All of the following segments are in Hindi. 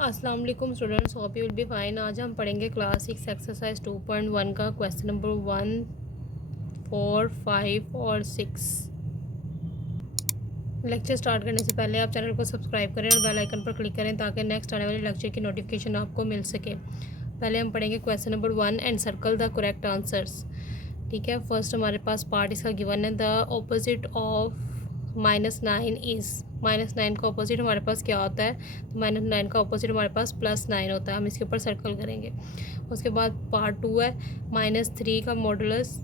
अस्सलाम वालेकुम students, hope you will be fine. आज हम पढ़ेंगे क्लास 6 एक्सरसाइज 2.1 का क्वेश्चन नंबर 1, 4, 5 और 6। लेक्चर स्टार्ट करने से पहले आप चैनल को सब्सक्राइब करें और बेल आइकन पर क्लिक करें ताकि नेक्स्ट आने वाले लेक्चर की नोटिफिकेशन आपको मिल सके। पहले हम पढ़ेंगे question number 1 and circle the correct answers. ठीक है, फर्स्ट हमारे पास पार्ट इसका गिवन है, द ऑपोजिट ऑफ -9 इज़। -9 का ऑपोजिट हमारे पास क्या होता है? तो -9 का ऑपोजिट हमारे पास +9 होता है। हम इसके ऊपर सर्कल करेंगे। उसके बाद पार्ट 2 है, -3 का मॉडुलस,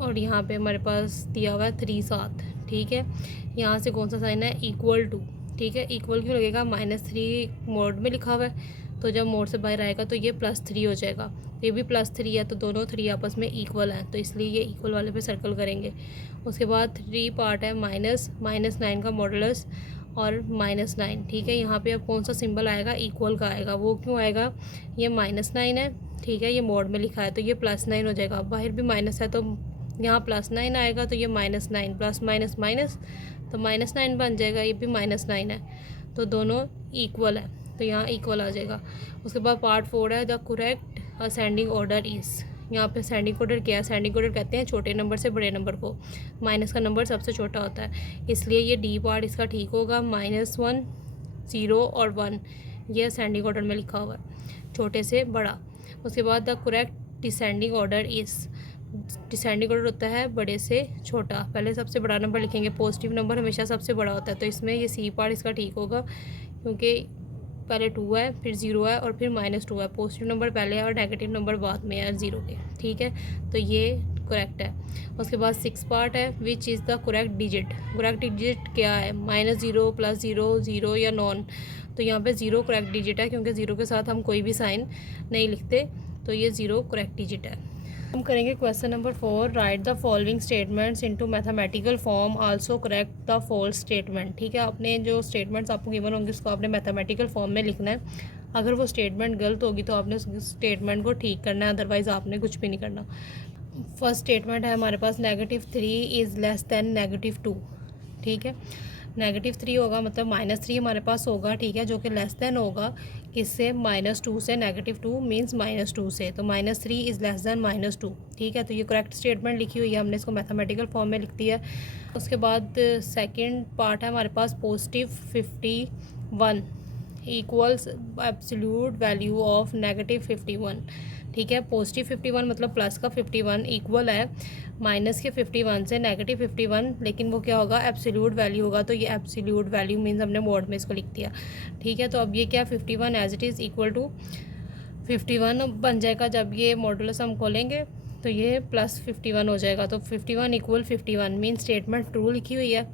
और यहाँ पे हमारे पास दिया हुआ है 3 साथ। ठीक है, यहाँ से कौन सा साइन है? Equal to. ठीक है, इक्वल क्यों लगेगा? -3 मोड में लिखा हुआ है, तो जब मोड से बाहर आएगा तो ये +3 हो जाएगा। ये भी +3 है, तो दोनों 3 आपस में इक्वल हैं, तो इसलिए ये इक्वल वाले पे सर्कल करेंगे। उसके बाद 3 पार्ट है, -9 का मॉडुलस और -9। ठीक है, यहाँ पे अब कौन सा सिंबल आएगा? इक्वल का आएगा। वो क्यों आएगा? ये -9 है, ठीक है, ये मोड में लिखा है तो ये +9 हो जाएगा। बाहर भी माइनस है तो यहाँ +9 आएगा, तो ये -9 प्लस माइनस माइनस तो -9 बन जाएगा। ये भी -9 है, तो दोनों इक्वल है, तो यहाँ इक्वल आ जाएगा। उसके बाद पार्ट 4 है, the correct ascending order is. यहाँ पे असेंडिंग ऑर्डर क्या है? असेंडिंग ऑर्डर कहते हैं छोटे नंबर से बड़े नंबर को। माइनस का नंबर सबसे छोटा होता है, इसलिए ये डी पार्ट इसका ठीक होगा। -1, 0 और 1 ये असेंडिंग ऑर्डर में लिखा हुआ है, छोटे से बड़ा। उसके बाद the correct descending order is. Descending order होता है बड़े से छोटा। पहले सबसे बड़ा नंबर लिखेंगे, पॉजिटिव नंबर हमेशा सबसे बड़ा होता है, तो इसमें ये सी पार्ट इसका ठीक होगा, क्योंकि पहले 2 है, फिर 0 है और फिर -2 है। पॉजिटिव नंबर पहले है और नेगेटिव नंबर बाद में है 0 के। ठीक है, तो ये करेक्ट है। उसके बाद 6 पार्ट है, which is the correct digit. Correct digit क्या है? -0, +0, 0 या नॉन। तो यहाँ पे 0 करेक्ट डिजिट है, क्योंकि 0 के साथ हम कोई भी साइन नहीं लिखते, तो ये 0 करेक्ट डिजिट है। हम करेंगे question number 4, write the following statements into mathematical form, also correct the false statement. ठीक है, अपने जो स्टेटमेंट्स आपको गिवन होंगे उसको आपने मैथमेटिकल फॉर्म में लिखना है। अगर वो स्टेटमेंट गलत होगी तो आपने उस स्टेटमेंट को ठीक करना है, अदरवाइज़ आपने कुछ भी नहीं करना। फर्स्ट स्टेटमेंट है हमारे पास, -3 इज़ लेस दैन -2। ठीक है, -3 होगा मतलब -3 हमारे पास होगा, ठीक है, जो कि लेस दैन होगा किससे? -2 से। -2 मीन्स -2 से, तो -3 इज़ लेस दैन -2। ठीक है, तो ये करेक्ट स्टेटमेंट लिखी हुई है, हमने इसको मैथमेटिकल फॉर्म में लिख दिया। उसके बाद सेकंड पार्ट है हमारे पास, +51 इक्वल्स एब्सोल्यूट वैल्यू ऑफ -51। ठीक है, +51 मतलब प्लस का 51 इक्वल है माइनस के 51 से -51, लेकिन वो क्या होगा? एब्सोल्यूट वैल्यू होगा, तो ये एब्सोल्यूट वैल्यू मीन्स हमने मोड में इसको लिख दिया। ठीक है, तो अब ये क्या 51 as it is equal to 51 बन जाएगा। जब ये मॉडुलस हम खोलेंगे तो ये +51 हो जाएगा, तो 51 इक्वल 51 मीन स्टेटमेंट ट्रू लिखी हुई है,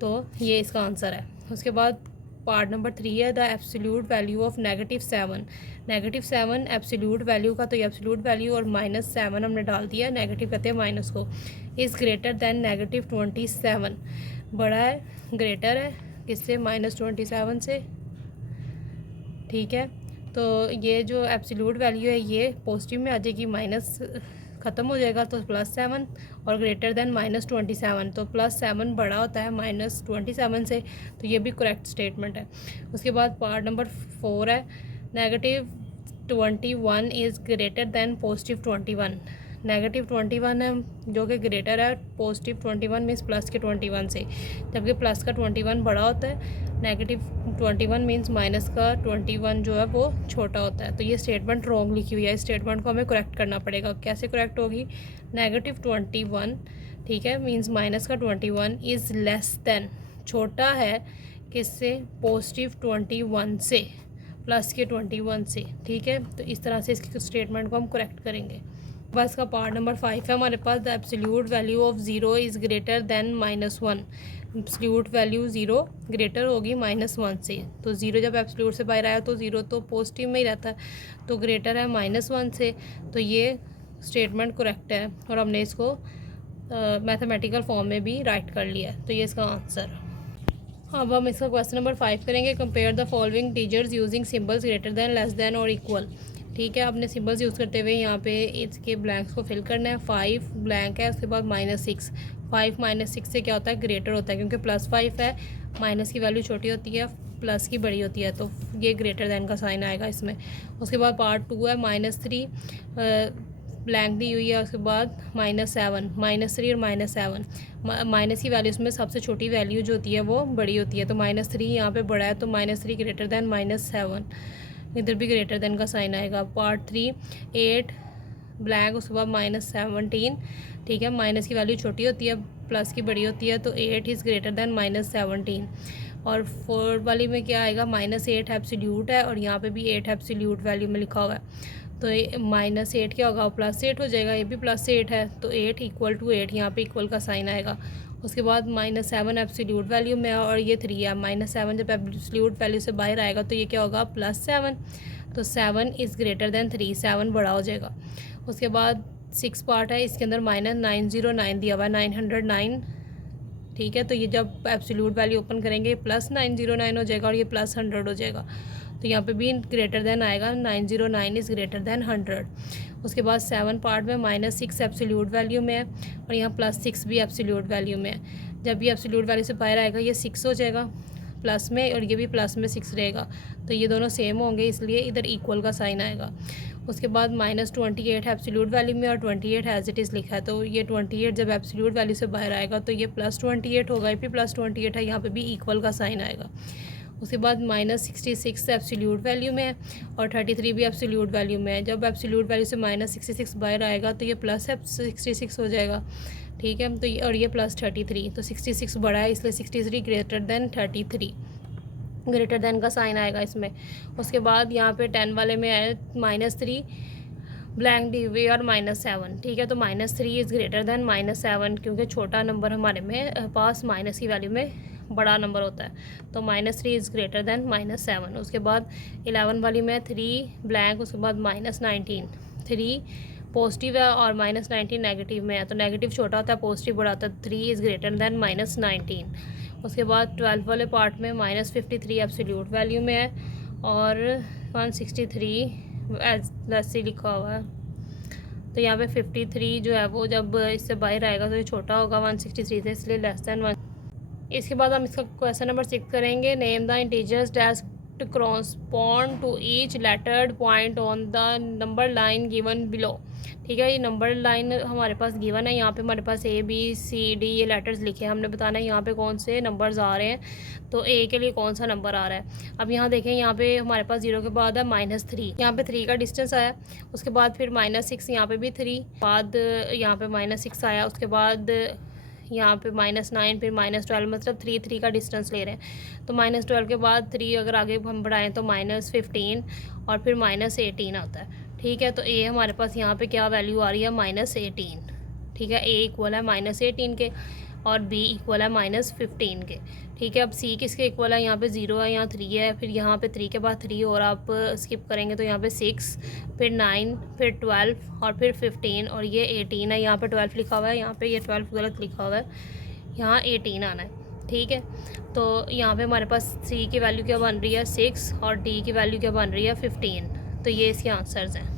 तो ये इसका आंसर है। उसके बाद पार्ट नंबर 3 है, the absolute value of -7। -7 absolute value का, तो ये एब्सोल्यूट वैल्यू और -7 हमने डाल दिया, नेगेटिव कहते हैं माइनस को। इज़ ग्रेटर दैन -27, बड़ा है, ग्रेटर है किससे? -27 से। ठीक है, तो ये जो एब्सोल्यूट वैल्यू है ये पॉजिटिव में आ जाएगी, माइनस ख़त्म हो जाएगा, तो +7 और ग्रेटर दैन -27, तो +7 बड़ा होता है -27 से, तो ये भी करेक्ट स्टेटमेंट है। उसके बाद पार्ट नंबर 4 है, -21 इज़ ग्रेटर दैन +21। -21 है जो कि ग्रेटर है +21 मीन्स प्लस के 21 से, जबकि प्लस का 21 बड़ा होता है, -21 मीन्स माइनस का 21 जो है वो छोटा होता है। तो ये स्टेटमेंट रॉन्ग लिखी हुई है, इस स्टेटमेंट को हमें करेक्ट करना पड़ेगा। कैसे करेक्ट होगी? -21, ठीक है, मीन्स माइनस का 21 इज़ लेस दैन, छोटा है किससे? +21 से, प्लस के 21 से। ठीक है, तो इस तरह से इसकी स्टेटमेंट को हम करेक्ट करेंगे। बस का पार्ट नंबर 5 है हमारे पास, the absolute value of 0 is greater than -1। Absolute value 0 greater होगी -1 से, तो 0 जब एब्सोल्यूट से बाहर आया तो 0 तो पॉजिटिव में ही रहता है, तो ग्रेटर है -1 से, तो ये स्टेटमेंट करेक्ट है और हमने इसको मैथमेटिकल फॉर्म में भी राइट कर लिया है, तो ये इसका आंसर। अब हम इसका क्वेश्चन नंबर 5 करेंगे, compare the following digits using symbols greater than, less than और इक्वल। ठीक है, अपने सिंबल्स यूज़ करते हुए यहाँ पे इसके ब्लैंक्स को फिल करना है। 5 ब्लैंक है, उसके बाद -6। 5 -6 से क्या होता है? ग्रेटर होता है, क्योंकि +5 है, माइनस की वैल्यू छोटी होती है, प्लस की बड़ी होती है तो ये ग्रेटर दैन का साइन आएगा इसमें। उसके बाद पार्ट 2 है -3 ब्लैंक दी हुई है, उसके बाद -7, -3 और -7। माइनस की वैल्यूज़ में सबसे छोटी वैल्यू जो होती है वो बड़ी होती है, तो -3 यहाँ पे बड़ा है तो -3 ग्रेटर दैन -7, इधर भी ग्रेटर दैन का साइन आएगा। पार्ट 3 8 ब्लैंक, उसके बाद -17, ठीक है, माइनस की वैल्यू छोटी होती है प्लस की बड़ी होती है, तो 8 इज़ ग्रेटर दैन -17। और 4 वाली में क्या आएगा, -8 एब्सोल्यूट है और यहाँ पे भी 8 एब्सोल्यूट वैल्यू में लिखा हुआ है, तो -8 क्या होगा, +8 हो जाएगा, ये भी +8 है तो 8 = 8, यहाँ पे इक्वल का साइन आएगा। उसके बाद -7 एब्सोल्यूट वैल्यू में और ये 3 है, -7 जब एब्सोल्यूट वैल्यू से बाहर आएगा तो ये क्या होगा, +7, तो 7 इज़ ग्रेटर दैन 3, 7 बड़ा हो जाएगा। उसके बाद 6 पार्ट है, इसके अंदर -909 दिया हुआ है, 909, ठीक है, तो ये जब एब्सोल्यूट वैल्यू ओपन करेंगे +909 हो जाएगा और ये +100 हो जाएगा, तो यहाँ पे भी ग्रेटर दैन आएगा, 909 इज़ ग्रेटर दैन 100। उसके बाद 7 पार्ट में -6 एब्सोल्यूट वैल्यू में है और यहाँ +6 भी एब्सोल्यूट वैल्यू में है। जब ये एब्सोल्यूट वैल्यू से बाहर आएगा ये 6 हो जाएगा प्लस में और ये भी प्लस में 6 रहेगा, तो ये दोनों सेम होंगे इसलिए इधर इक्वल का साइन आएगा। उसके बाद -28 एब्सोल्यूट वैल्यू में और 28 एज इट इज़ लिखा है, तो ये 28 जब एब्सोल्यूट वैल्यू से बाहर आएगा तो ये +28 होगा, ये भी +28 है, यहाँ पे भी इक्वल का साइन आएगा। उसके बाद -66 एब्सोल्यूट वैल्यू में है और 33 भी एब्सोल्यूट वैल्यू में है। जब एब्सोल्यूट वैल्यू से -66 बाहर आएगा तो ये +66 हो जाएगा, ठीक है, तो ये और ये +33, तो 66 बड़ा है इसलिए 63 ग्रेटर दैन 33, ग्रेटर दैन का साइन आएगा इसमें। उसके बाद यहाँ पे 10 वाले में है -3 ब्लैंक डी हुई और -7, ठीक है, तो -3 इज़ ग्रेटर दैन -7 क्योंकि छोटा नंबर हमारे में पास माइनस की वैल्यू में बड़ा नंबर होता है, तो -3 इज़ ग्रेटर दैन -7। उसके बाद 11 वाली में 3 ब्लैंक, उसके बाद -19, 3 पॉजिटिव है और -19 नेगेटिव में है, तो नेगेटिव छोटा होता है पॉजिटिव बड़ा होता है, 3 इज़ ग्रेटर दैन -19। उसके बाद 12 वाले पार्ट में -53 एब्सोल्यूट वैल्यू में है और 163 ऐसे लिखा हुआ है, तो यहाँ पे 53 जो है वो जब इससे बाहर आएगा तो ये छोटा होगा 163 से, इसलिए लेस दैन 1। इसके बाद हम इसका क्वेश्चन नंबर 6 करेंगे। Name the integers dash correspond to each lettered point on the number line given below, ठीक है, ये नंबर लाइन हमारे पास गिवन है, यहाँ पे हमारे पास ABCD ये लेटर्स लिखे हैं, हमने बताना है यहाँ पे कौन से नंबर्स आ रहे हैं, तो A के लिए कौन सा नंबर आ रहा है। अब यहाँ देखें, यहाँ पे हमारे पास 0 के बाद है -3, यहाँ पे 3 का डिस्टेंस आया, उसके बाद फिर -6, यहाँ पे भी 3, बाद यहाँ पे -6 आया, उसके बाद यहाँ पे -9, फिर -12, मतलब 3 का डिस्टेंस ले रहे हैं, तो -12 के बाद 3 अगर आगे हम बढ़ाएं तो -15 और फिर -18 आता है, ठीक है, तो A हमारे पास यहाँ पे क्या वैल्यू आ रही है, -18, ठीक है, A इक्वल है -18 के और B इक्वल है -15 के, ठीक है। अब C किसके इक्वल है, यहाँ पे 0 है, यहाँ 3 है, फिर यहाँ पे 3 के बाद 3 और आप स्किप करेंगे तो यहाँ पे 6, फिर 9, फिर 12 और फिर 15 और ये 18 है, यहाँ पे 12 लिखा हुआ है, यहाँ पे ये 12 गलत लिखा हुआ है, यहाँ 18 आना है, ठीक है। तो यहाँ पे हमारे पास C की वैल्यू क्या बन रही है 6 और D की वैल्यू क्या बन रही है 15, तो ये इसके आंसर्स हैं।